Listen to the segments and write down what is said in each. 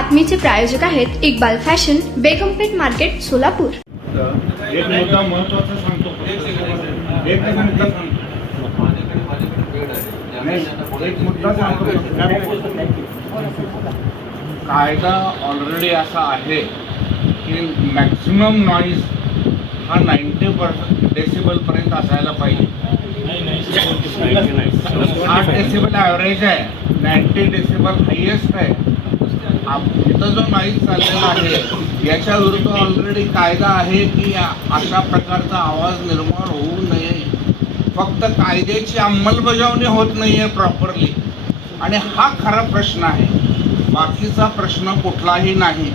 बातमीचे प्रायोजक आहेत Iqbal fashion, बेगमपेठ market, Solapur. एक मुद्दा महत्त्वाचा सांगतो, एक मुद्दा सांगतो। कायदा ऑलरेडी असा आहे की मॅक्सिमम नॉईज हा 90% डेसिबल पर्यंत असायला पाहिजे। 8 डेसिबल ॲव्हरेज आहे, 90 डेसिबल हायेस्ट आहे। इथं जो नॉईज चाललेला आहे याच्या विरुद्ध ऑलरेडी कायदा आहे की अशा प्रकारचा आवाज निर्माण होऊ नये। फक्त कायद्याची अंमलबजावणी होत नाहीये प्रॉपरली, आणि हा खरा प्रश्न आहे। बाकीचा प्रश्न कुठलाही नाही।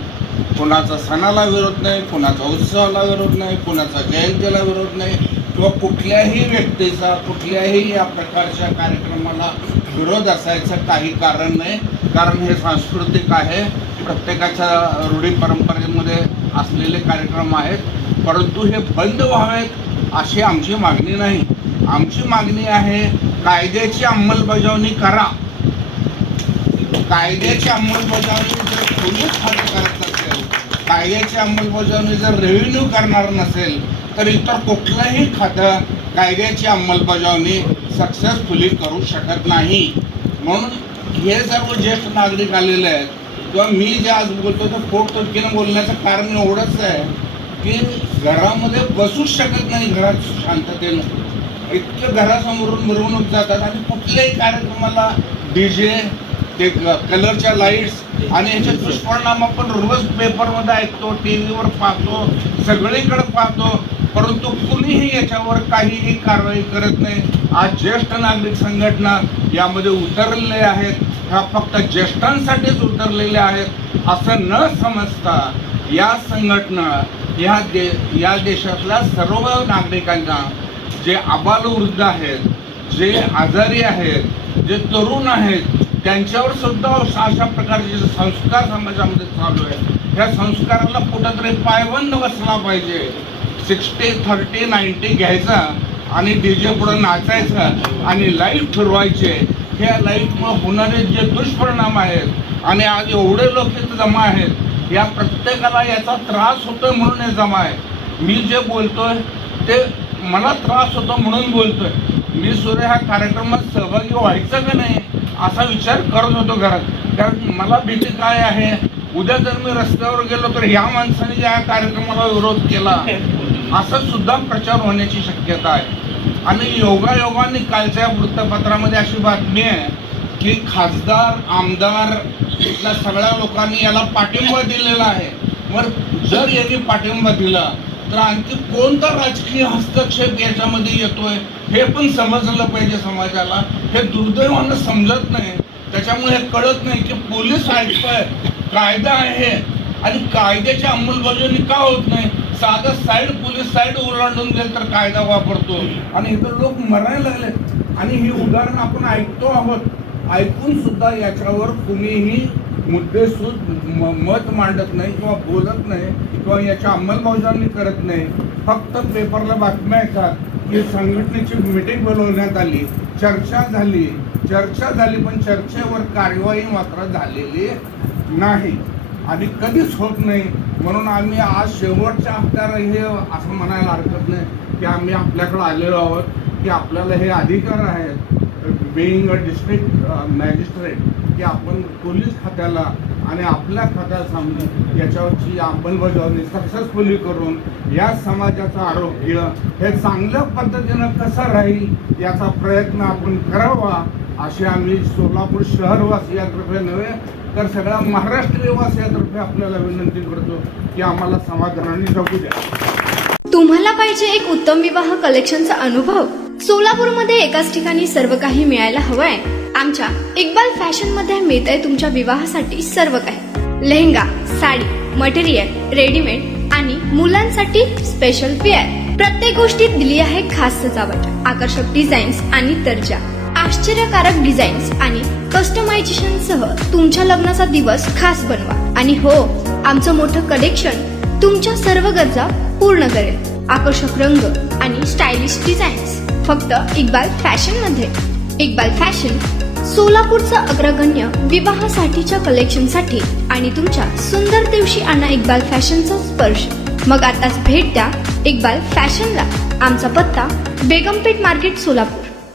कोणाचा सणाला विरोध नाही, कोणाचा उत्सवाला विरोध नाही, कोणाचा जयंतीला विरोध नाही, किंवा कुठल्याही व्यक्तीचा कुठल्याही या प्रकारच्या कार्यक्रमाला विरोध असायचं काही कारण नाही। कारण हे सांस्कृतिक आहे, प्रत्येकाच्या रूढी परंपरेमध्ये असलेले कार्यक्रम आहेत। परंतु हे बंद व्हावेत अशी आमची मागणी नाही। आमची मागणी आहे कायद्याची अंमलबजावणी करा। कायद्याची अंमलबजावणी जर पोलीस खातं करत नसेल, कायद्याची अंमलबजावणी जर रेव्हेन्यू करणार नसेल, तर इतर कुठलंही खातं कायद्याची अंमलबजावणी सक्सेसफुली करू शकत नाही। म्हणून हे सर्व ज्येष्ठ नागरिक आलेले आहेत, किंवा मी जे आज बोलतो तर पोटतिडकीनं बोलण्याचं कारण एवढंच आहे की घरामध्ये बसूच शकत नाही, घरात शांततेनं। इतकं घरासमोरून मिरवणूक जातात, आणि कुठल्याही कार्यक्रमाला DJ, ते कलरच्या लाईट्स आणि याचे दुष्परिणाम आपण रोज पेपरमध्ये ऐकतो, TV वर पाहतो, सगळीकडे पाहतो, परंतु कुणीही याच्यावर काहीही कारवाई करत नाही। आज ज्येष्ठ नागरिक संघटना यामध्ये उतरलेले आहेत, ह्या फक्त ज्येष्ठांसाठीच उतरलेल्या आहेत असं न समजता या संघटना या देशातल्या सर्व नागरिकांना, जे आबालवृद्ध आहेत, जे आजारी आहेत, जे तरुण आहेत, त्यांच्यावर सुद्धा अशा प्रकारचे संस्कार समाजामध्ये चालू आहेत। ह्या संस्काराला कुठंतरी पायबंद बसला पाहिजे। 60-30-90 घ्यायचा आणि DJ पुढे नाचायचं आणि लाईट फिरवायचे। ह्या लाईटमुळे होणारे जे दुष्परिणाम आहेत, आणि आज एवढे लोक इथे जमा आहेत, या प्रत्येकाला याचा त्रास होतोय म्हणून हे जमा आहे। मी जे बोलतोय ते मला त्रास होतो म्हणून बोलतोय। मी सुद्धा ह्या कार्यक्रमात सहभागी व्हायचं का नाही असा विचार करत होतो घरात, कारण मला भीती काय आहे, उद्या जर मी रस्त्यावर गेलो तर ह्या माणसाने या कार्यक्रमाला विरोध केला असं सुद्धा प्रचार होण्याची शक्यता आहे। आणि योगायोगाने कालच्या वृत्तपत्रामध्ये अशी बातमी आहे की खासदार, आमदार इथल्या सगळ्या लोकांनी याला पाठिंबा दिलेला आहे। मग जर यांनी पाठिंबा दिला तर आणखी कोणता राजकीय हस्तक्षेप याच्यामध्ये येतोय हे पण समजलं पाहिजे समाजाला। हे दुर्दैवानं समजत नाही, त्याच्यामुळे हे कळत नाही की पोलीस ऐकतोय, कायदा आहे, आणि कायद्याची अंमलबजावणी का होत नाही। साधा पोलीस साईड ओलांडून गेल तर कायदा वापरतो, आणि इतर लोक मरायला लागले। आणि ही उदाहरण आपण ऐकतो आहोत, ऐकून सुद्धा याच्यावर कुणीही मुद्देसूद मत मांडत नाही, किंवा बोलत नाही, किंवा याच्या अंमलबजावणी करत नाही। फक्त पेपरला बातम्या येतात की संघटनेची मीटिंग बोलवण्यात आली, चर्चा झाली, पण चर्चेवर कार्यवाही मात्र झालेली नाही आणि कधीच होत नाही। म्हणून आम्ही आज शेवटच्या हप्त्याला हे असं म्हणायला हरकत नाही की आम्ही आपल्याकडे आलेलो आहोत, की आपल्याला हे अधिकार आहेत बिईंग अ डिस्ट्रिक्ट मॅजिस्ट्रेट, की आपण पोलीस खात्याला आणि आपल्या खात्यासमोर याच्यावरची अंमलबजावणी सक्सेसफुली करून या समाजाचं आरोग्य हे चांगल्या पद्धतीनं कसं राहील याचा प्रयत्न आपण करावा, असे आम्ही सोलापूर शहरवासियांतर्फे नव्हे तर सगळ्या महाराष्ट्रीय वासियांतर्फे आपल्याला विनंती करतो की आम्हाला समाधानाने जगू द्या। तुम्हाला पाहिजे एक उत्तम विवाह कलेक्शनचा अनुभव? सोलापूरमध्ये एकाच ठिकाणी सर्व काही मिळायला हवंय? आमच्या इक्बाल फॅशन मध्ये मिळतंय तुमच्या विवाहासाठी सर्व काही। लेहंगा, साडी, मटेरियल, रेडीमेड आणि मुलांसाठी स्पेशल वेअर। प्रत्येक गोष्टीत दिली आहे खास सजावट, आकर्षक डिझाईन्स आणि दर्जा, आश्चर्यकारक डिझाईन्स आणि कस्टमायझेशन सह तुमच्या लग्नाचा दिवस खास बनवा। आणि हो, आमचं मोठं कलेक्शन तुमच्या सर्व गरजा पूर्ण करेल। आकर्षक रंग आणि स्टायलिश डिझाईन्स फक्त इक्बाल फॅशन मध्ये। इक्बाल फॅशन, सोलापूरचा अग्रगण्य विवाहासाठीच्या कलेक्शनसाठी आणि तुमच्या सुंदर दिवशी आणा इक्बाल फॅशनचा स्पर्श. मग आताच भेट द्या इक्बाल फॅशनला. आमचा पत्ता बेगमपेठ मार्केट, सोलापूर.